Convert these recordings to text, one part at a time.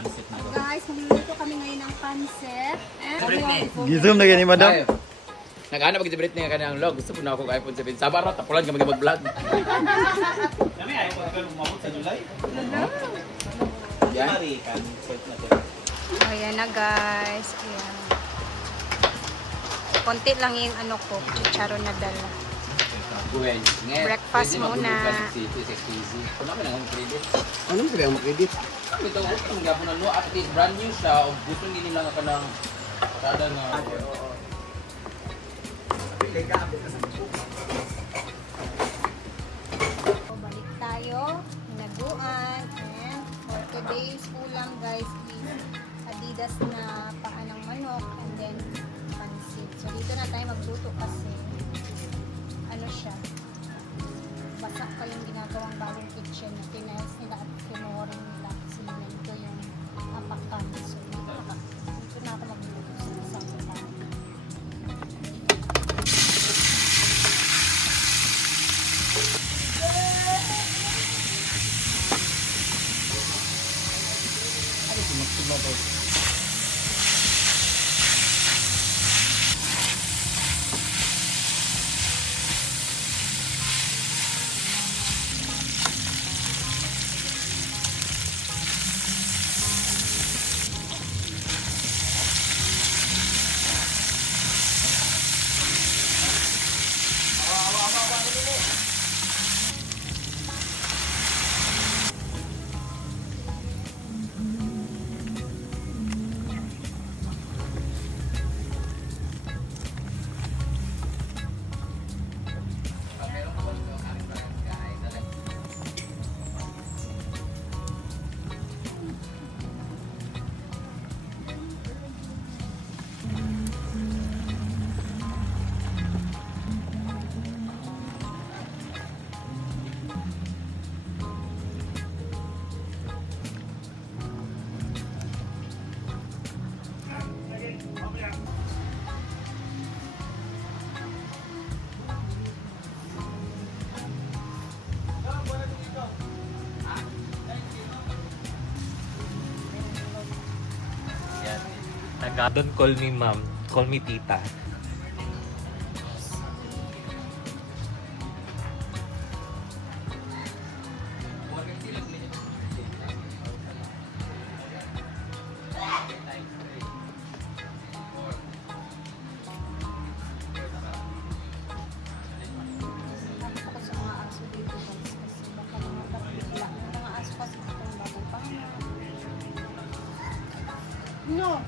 Guys, magluluto kami ngayon ng pancit. Gisum na gani madam. Naghanap ako sa Britney nga kanang log. Gusto po na ako ng iPhone 7. Sabar na, tapulan ka mag-vlog. Kami ay ko umabot sa July. Yan. Ayan na guys. Ayan. Konti lang yung ano ko, chicharon na dala. Gwen. Breakfast muna. Kung ako nang credit. Ano mo kaya makredit? Kami ito, gusto mong gapon na no. At least brand new siya. O gusto nyo nila ka ng kada nga. So, balik tayo. Naduan. And for today's ulam guys is Adidas na paa ng manok and then pancit. So dito na tayo magluto kasi ano siya, basak pa yung ginagawang bagong kitchen. Tiniles nila at flooring nila. Sinimento yung apakan. So dito na ako magluto sa isang ulam. Don't call me ma'am, call me tita. Ako sa mga aso dito guys kasi baka mga kapitla. Ang mga aso kasi itong bagong pangalan. No!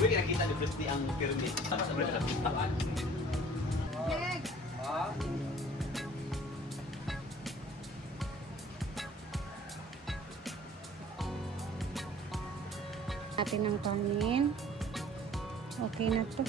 Uy, nakita ni Christy ang pyramid. Leg! Natin ng kanin. Okay na to.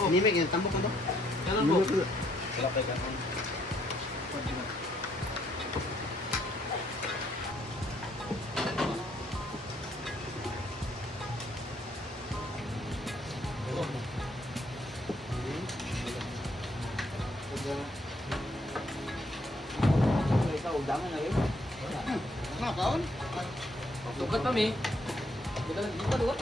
Inimik yan, tambok ko to. Tukat kami. Kita lang dito, diba?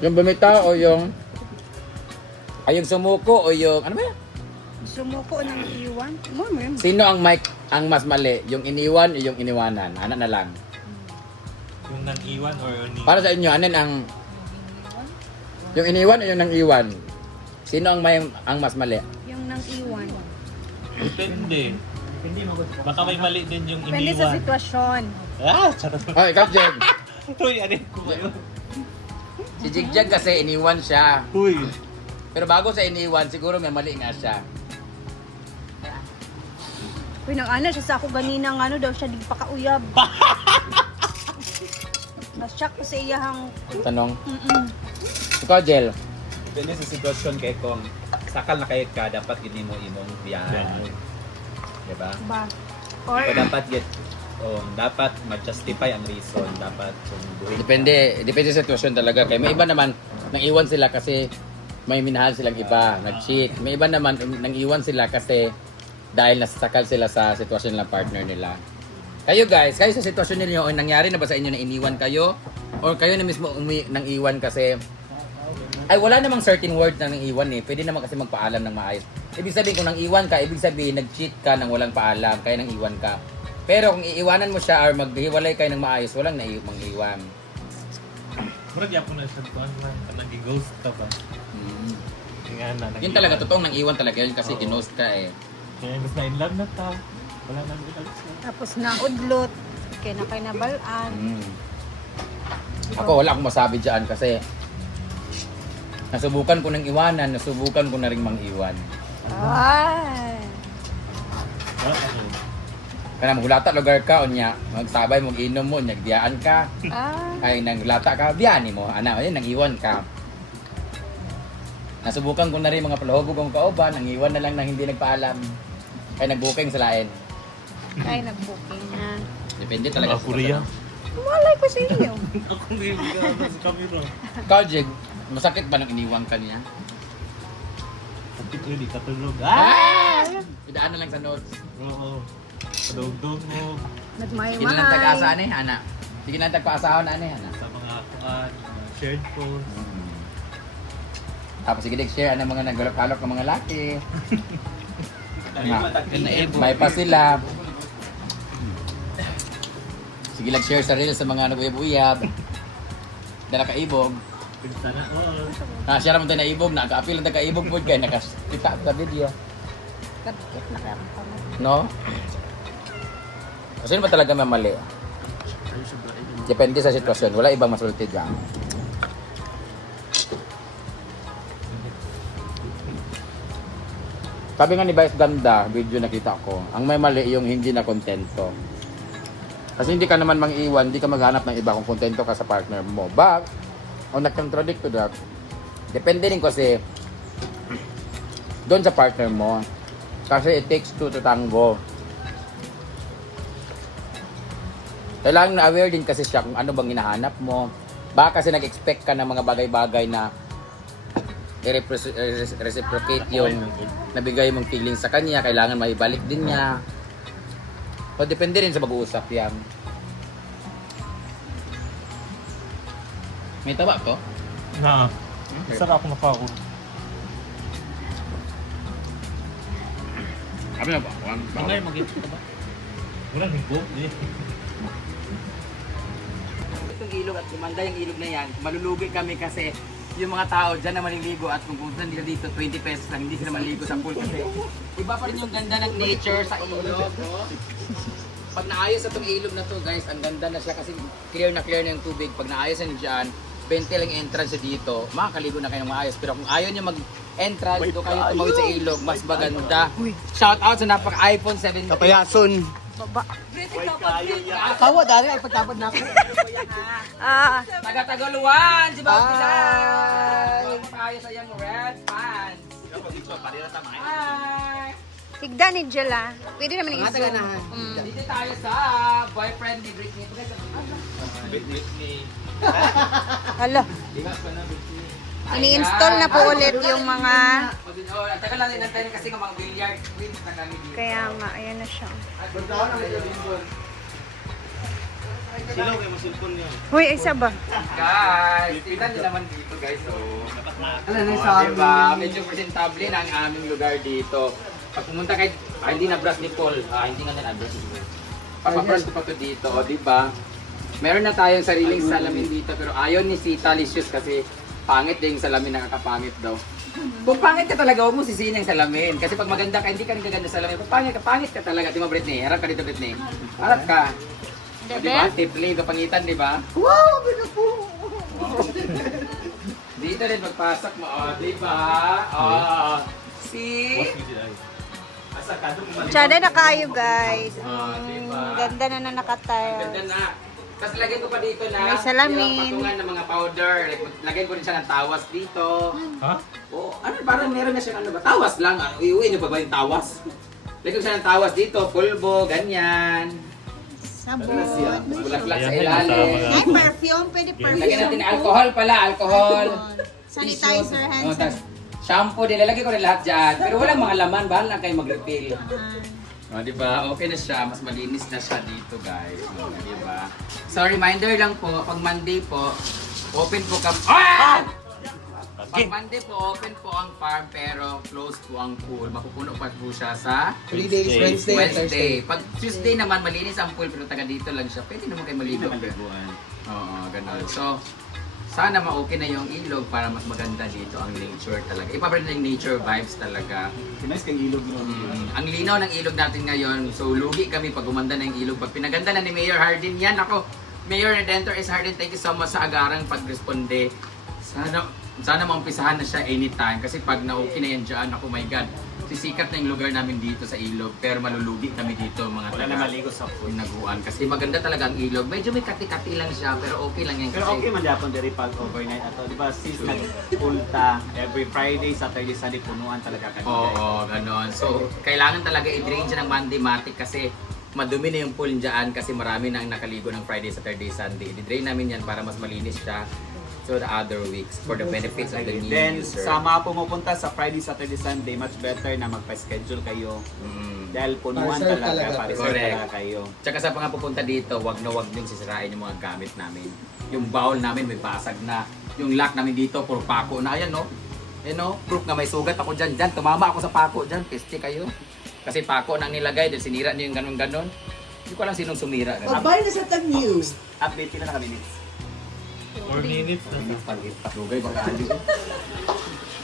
Yung bumita o yung yung sumuko o yung ano ba yan? Sumuko ng iwan. Mo mo yun. Sino ang mic ang mas mali? Yung iniwan o yung iniwanan? Ano na lang. Yung nang-iwan or yung Para sa inyo, anin ang yung iniwan o yung nang iwan? Sino ang mas mali? Yung nang iwan. Depende. Baka may mali din yung Depende sa iniwan. sitwasyon. Ah, charot. Oh, ikaw, Jeg. Uy, ano ko ngayon? Si Jigjag kasi iniwan siya. Uy. Pero bago sa iniwan, siguro may mali nga siya. Uy, nang-ana siya sa ako ganinang ano daw siya di pa kauyab. Na-shock ko sa iyahang... Tanong. Mm-mm. Ikaw, Jel. Depende sa sitwasyon kay kung sakal na kayot ka, dapat gini mo imong biyahan mo. Diba? Ba? Or, O dapat dapat ma-justify ang reason. Dapat kung buhay ka. Depende sa sitwasyon talaga. Kaya may iba naman, nang iwan sila kasi may minahal silang iba, nag-cheat. May iba naman, nang iwan sila kasi dahil nasasakal sila sa sitwasyon ng partner nila. Kayo guys, kayo sa sitwasyon ninyo, nangyari na ba sa inyo na iniwan kayo? Or kayo na mismo nang iwan kasi ay wala namang certain word na nang iwan eh. Pwede naman kasi magpaalam ng maayos. Ibig sabihin kung nang iwan ka, ibig sabihin nag-cheat ka nang walang paalam, kaya nang iwan ka. Pero kung iiwanan mo siya or maghiwalay kayo ng maayos, walang mang-iwan. Murag yapon na siya kuan man. Nag-ghost ka ba? Nga na. Yun talaga, totoong nang iwan talaga yun kasi ginost ka eh. Kaya mas na in love na ta. Wala na in love siya. tapos na udlot. Kaya na kayo nabalaan. Ako wala akong masabi dyan kasi nasubukan ko ng iwanan, nasubukan ko na rin mang-iwan. Ay. Wala ka rin. Kaya maghulata lugar ka, unya, magsabay, mag-inom mo, nagdiyaan ka, Ay. ay naglata ka, biyani mo, ana, ayun, nang-iwan ka. Nasubukan ko na rin mga palahubog kong kauban, nang-iwan na lang nang hindi nagpaalam. Kaya nag-booking sa lain. Ay, nag-booking na. Depende talaga. Mga Korea. Malay ko sa inyo. Ako hindi ka sa camera. Ikaw, Jeg, masakit ba nang iniwan ka niya? Sakit rin, di katulog. Ah! Idaan na lang sa notes. Oo. Padugdog mo. Hindi na lang Nagmahay-mahay. tag-asa, ani, ana. Hindi na tag-paasahan, ani, ana. Sa mga kuan, mga shared posts. Tapos sige, share ang mga naggalok-halok ng mga laki. May pa sila. Sige lang share sa reels sa mga nag-uyab-uyab. Dala ka ibog. Sana all. Na-share mo tayo na ibog, naka-appeal ang taga-ibog po kaya nakakita sa video. Kadikit na kaya ako. No? Kasi ba talaga may mali? Depende sa sitwasyon. Wala ibang masulti dyan. Sabi nga ni Vice Ganda, video nakita ko, ang may mali yung hindi na kontento. Kasi hindi ka naman mang-iwan, hindi ka maghanap ng iba kung kontento ka sa partner mo. But, on nag-contradict to that, depende rin kasi doon sa partner mo. Kasi it takes two to tango. Kailangan na aware din kasi siya kung ano bang hinahanap mo. Baka kasi nag-expect ka ng mga bagay-bagay na i-reciprocate yung nabigay mong feelings sa kanya, kailangan maibalik din niya. So, depende rin sa mag-uusap yan. May taba to? Na. Sarap ako makaon. Sabi na ba? Bangay, mag-ito ka ba? Wala, himpo. Itong ilog at kumanda yung ilog na yan, malulugi kami kasi yung mga tao dyan na maliligo at kung punta nila dito 20 pesos lang, hindi sila maligo sa pool kasi iba pa rin yung ganda ng nature sa ilog. Pag naayos na itong ilog na to guys, ang ganda na siya kasi clear na yung tubig. Pag naayos na dyan, 20 lang yung entrance dito, makakaligo na kayo ng maayos. Pero kung ayaw nyo mag-entrance, doon kayo tumawid sa ilog, mas maganda. Shout out sa napaka-iPhone 17. Kapayason. Baba. Kawa, dali ay pagtapad na ako. Taga-Tagaluan, si Bautizan! Maayos sa yung red pants. Hi! Tigda ni Jela. Pwede naman Mga i-zoom. taga-nahan. Dito tayo sa boyfriend ni Britney. Hala. Ini-install na po ulit yung mga... Oh, ang tagal lang din natin kasi ng mga billiard queens na kami dito. Kaya nga, ayan na siya. Silaw kayo masulpon niyo. Hoy, ay ba? Guys, tingnan nyo naman dito guys. Ano na Oh, diba? Medyo presentable na ang aming lugar dito. Pag pumunta kayo, hindi na brush ni Paul. Hindi nga na brush ni Paul. Papabrush ko pa to dito, diba? Meron na tayong sariling salamin dito pero ayaw ni Sita Licious kasi pangit din yung salamin, nakakapangit daw. Kung pangit ka talaga, huwag mo sisihin yung salamin. Kasi pag maganda ka, hindi ka rin gaganda sa salamin. Pag pangit ka talaga. Di ba, Britney? Harap ka dito, Britney. Harap ka. O, di ba? Tipli, kapangitan, di ba? Wow, ano po? Dito rin magpasok mo. O, di ba? O, see? Asa ka? Doon kumalimutan. Tsada na kayo guys. diba? Ganda na Ganda nakatiles. na. Tapos lagyan ko pa dito na May salamin. yung patungan ng mga powder. Like, lagyan ko rin siya ng tawas dito. Ha? O, ano, parang meron na siya ano ba? Tawas lang. Iuwi niyo pa ba yung tawas? Lagyan ko siya ng tawas dito. Pulbo, ganyan. Sabon. Mas bulaklak sa Ayan, ilalim. kasama Ay, perfume. Pwede Lagyan natin perfume. ng alcohol pala. Alcohol. Sanitizer, Tissue. hand O, tas shampoo din. Lalagyan ko rin lahat dyan. Pero walang mga laman. Bahala na kayo mag-refill. O, di ba? Okay na siya. Mas malinis na siya dito, guys. O, di ba? So, reminder lang po, pag Monday po, open po Pag Monday po, open po ang farm, pero close po ang pool. Mapupuno pa po siya sa 3 days, Wednesday, Thursday. Wednesday. Pag Tuesday naman, malinis ang pool, pero taga dito lang siya. Pwede naman kayo maligo. Oo, ganun. So, sana ma-okay na yung ilog para mas maganda dito ang nature talaga. Iba pa rin yung nature vibes talaga. Nice kang ilog no. Ang linaw ng ilog natin ngayon, so lugi kami pag gumanda na yung ilog. Pag pinaganda na ni Mayor Hardin yan, ako, Mayor Redentor S. Hardin, thank you so much sa agarang pagresponde. Sana maumpisahan na siya anytime kasi pag na-okay na yan dyan, ako my God, sisikat na yung lugar namin dito sa ilog pero malulugi kami dito mga Wala na maligo sa pool. naguan kasi maganda talaga ang ilog. Medyo may kati-kati lang siya pero okay lang yan kasi. Pero okay man Japon diri pag overnight ato, di ba? Sis nag-ulta every Friday, Saturday, Sunday punuan talaga kami. Oo, ganon. So, kailangan talaga i-drain siya ng Monday matic kasi madumi na yung pool dyan kasi marami na ang nakaligo ng Friday, Saturday, Sunday. I-drain namin yan para mas malinis siya so the other weeks for the benefits of the new Then user. sa mga pumupunta sa Friday, Saturday, Sunday, much better na magpa-schedule kayo. Dahil punuan Para-serve talaga, talaga. para Correct. talaga kayo. Tsaka sa mga pupunta dito, wag na wag din sisirain yung mga gamit namin. Yung bowl namin may basag na. Yung lock namin dito, puro pako na. Ayan no? Ayan no? Proof nga may sugat ako dyan. Dyan, tumama ako sa pako dyan. Piste kayo. Kasi pako nang nilagay, dahil sinira niyo yung ganon-ganon. Hindi ko alam sinong sumira. Abay na sa Tag News. Update na kami minutes. 4 minutes na. Lugay, baka ali.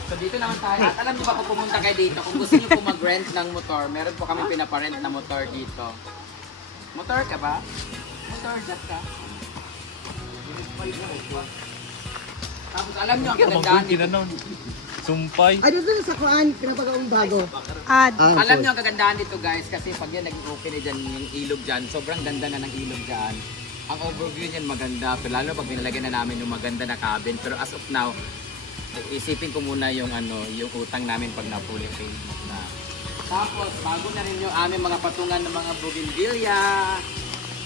So dito naman tayo. At alam niyo ba kung pumunta kayo dito, kung gusto niyo po mag-rent ng motor, meron po kami pinaparent na motor dito. Motor ka ba? Motor jet ka? Tapos alam niyo ang kagandahan dito. Sumpay. Ay, doon sa kuan, pinapagaong bago. Ad. Alam niyo ang kagandahan dito guys kasi pag yan naging open na dyan yung ilog dyan, sobrang ganda na ng ilog dyan. Ang overview niyan maganda, pero lalo pag binalagyan na namin yung maganda na cabin. Pero as of now, isipin ko muna yung yung utang namin pag na-fully paid na. Tapos bago na rin yung aming mga patungan ng mga bougainvillea.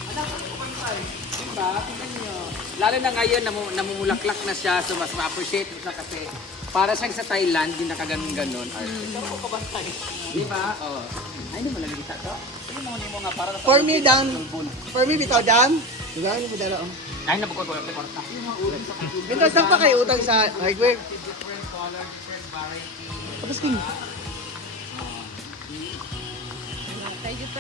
Anak, ano ko ba diba? Tingnan niyo. Lalo na ngayon namumulaklak na siya, so mas ma-appreciate mo siya kasi para siyang sa Thailand, di nakaganon-ganon. Pero ko kabantay. Di ba? Oh. Ay, hindi mo nalilita to? Hindi mo nga para For me, down. For me, bitaw dam. Diba? Ano mo dala? Ay, nabukod ko yung porta. Bitaw saan pa kayo utang sa hardware? Different color, different variety. Tapos king.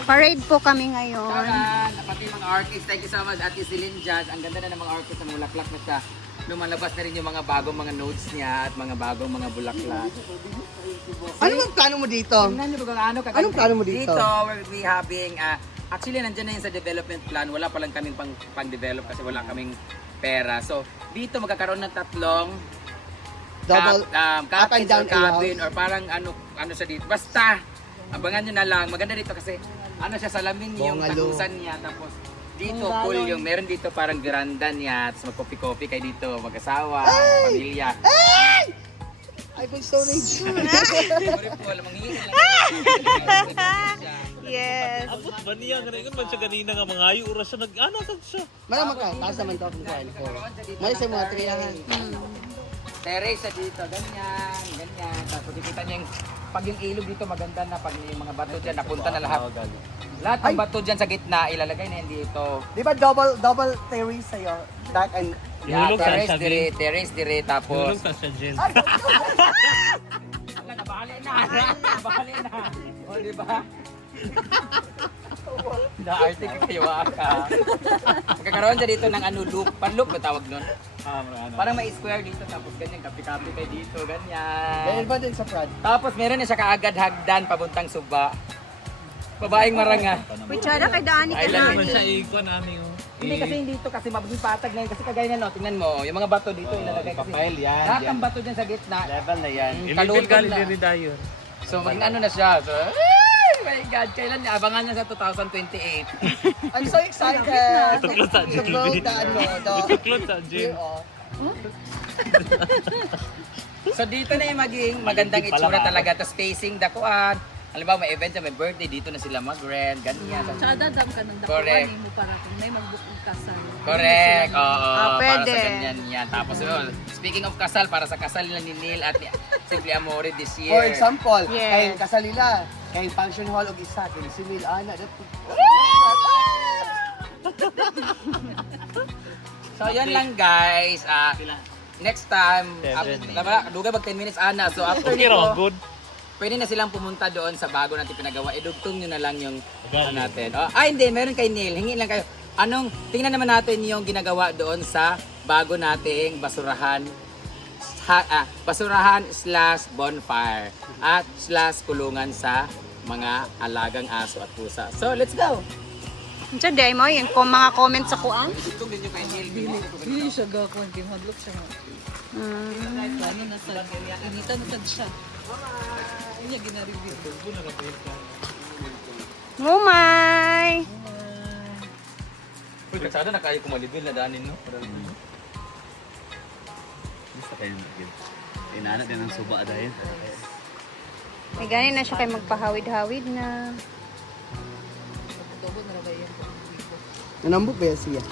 Parade po kami ngayon. Taran, pati mga orchids. Thank you so much, Ate Celine Jazz. Ang ganda na ng mga orchids na mulaklak na siya. Lumalabas na rin yung mga bagong mga notes niya at mga bagong mga bulaklak. Ano bang plano mo dito? Tingnan niyo ba kung ano kaganda? Anong plano mo dito? Dito, we'll be having, actually nandiyan na yun sa development plan. Wala pa lang kaming pang-develop kasi wala kaming pera. So, dito magkakaroon ng tatlong Double, up and cottage down or cabin aisles. or parang ano siya dito. Basta, abangan nyo na lang. Maganda dito kasi ano siya, salamin yung Bungalow. tagusan niya. Tapos dito, pool yung meron dito parang veranda niya. Tapos mag-coffee-coffee kayo dito, mag-asawa, pamilya. iPhone storage. Sorry po, manghihingi lang. Yes. Abot ba niya? Ganun man siya ganina nga mga ayo oras siya nag-ano sa siya. Marama ka, taas naman to kung kuan ko. May sa mga triyahan. Terrace siya dito, ganyan. Tapos nakikita niya yung, pag yung ilog dito maganda na, pag yung mga bato dyan, napunta na lahat. Lahat ng bato dyan sa gitna, ilalagay na yan dito. Di ba double terrace sa'yo? Dark and... Yeah, Hulog sa siya, terrace dire, tapos... Tulog sa siya, Jen. Ala, nabali na. O, di ba? Na-arte ka kayo ka. Magkakaroon siya dito ng ano, loop. Pan-loop ba tawag nun? Parang may square dito, tapos ganyan, kapi-kapi kayo dito, ganyan. Meron ba din sa Prad? Tapos meron na siya kaagad hagdan, pabuntang Suba. Babaeng maranga. Uy, tsada kay Dani ka Island na. Naman siya ikon namin yung... Hindi kasi dito kasi mabaging patag na yun. Kasi kagaya na no, tingnan mo, yung mga bato dito ilalagay kasi. Papel yan. Lahat yan. ng bato dyan sa gitna. Level na yan. Mm, Illegal kalutong gali na. rin tayo. So maging ano na siya. So, ay, my God, kailan niya? Abangan niya sa 2028. I'm so excited to go the ano, the Tuklot sa gym. here, oh. So dito na yung maging magandang itsura talaga. Tapos facing dakuan. Halimbawa may event siya, may birthday, dito na sila mag-rent, ganyan. Tsaka dadam ka ng Correct. dakuan mo para kung may mag-book kasal. Correct. Oo. pwede. Para sa ganyan yan. Tapos yun, speaking of kasal, para sa kasal nila ni Neil at ni Simply Amore this year. For example, Yes. kayong kasal nila, kayong function hall og isa, kayong si Mil Ana. So yan lang guys. Next time, dugay mag 10 minutes ana. So after Okay raw, nito, good. pwede na silang pumunta doon sa bago natin pinagawa. Idugtong nyo na lang yung Galing. ano natin. Hindi, meron kay Neil. Hingi lang kayo. Tingnan naman natin yung ginagawa doon sa bago nating basurahan. Basurahan / bonfire at / kulungan sa mga alagang aso at pusa. So, let's go! Diyan, day mo, yung mga comments sa kuan. Idugtong din nyo kay Neil. Hindi siya gakon, kaya madlock siya. Ano na sa inita na sa siya. Hindi niya gina-review. Mumay! Uy, katsada na kayo kumalibil na danin, no? Gusto kayo magiging. Inanak din ng suba dahil. May ganin na siya kay magpahawid-hawid na. Dobo na rin yan. Nanambok ba yan siya?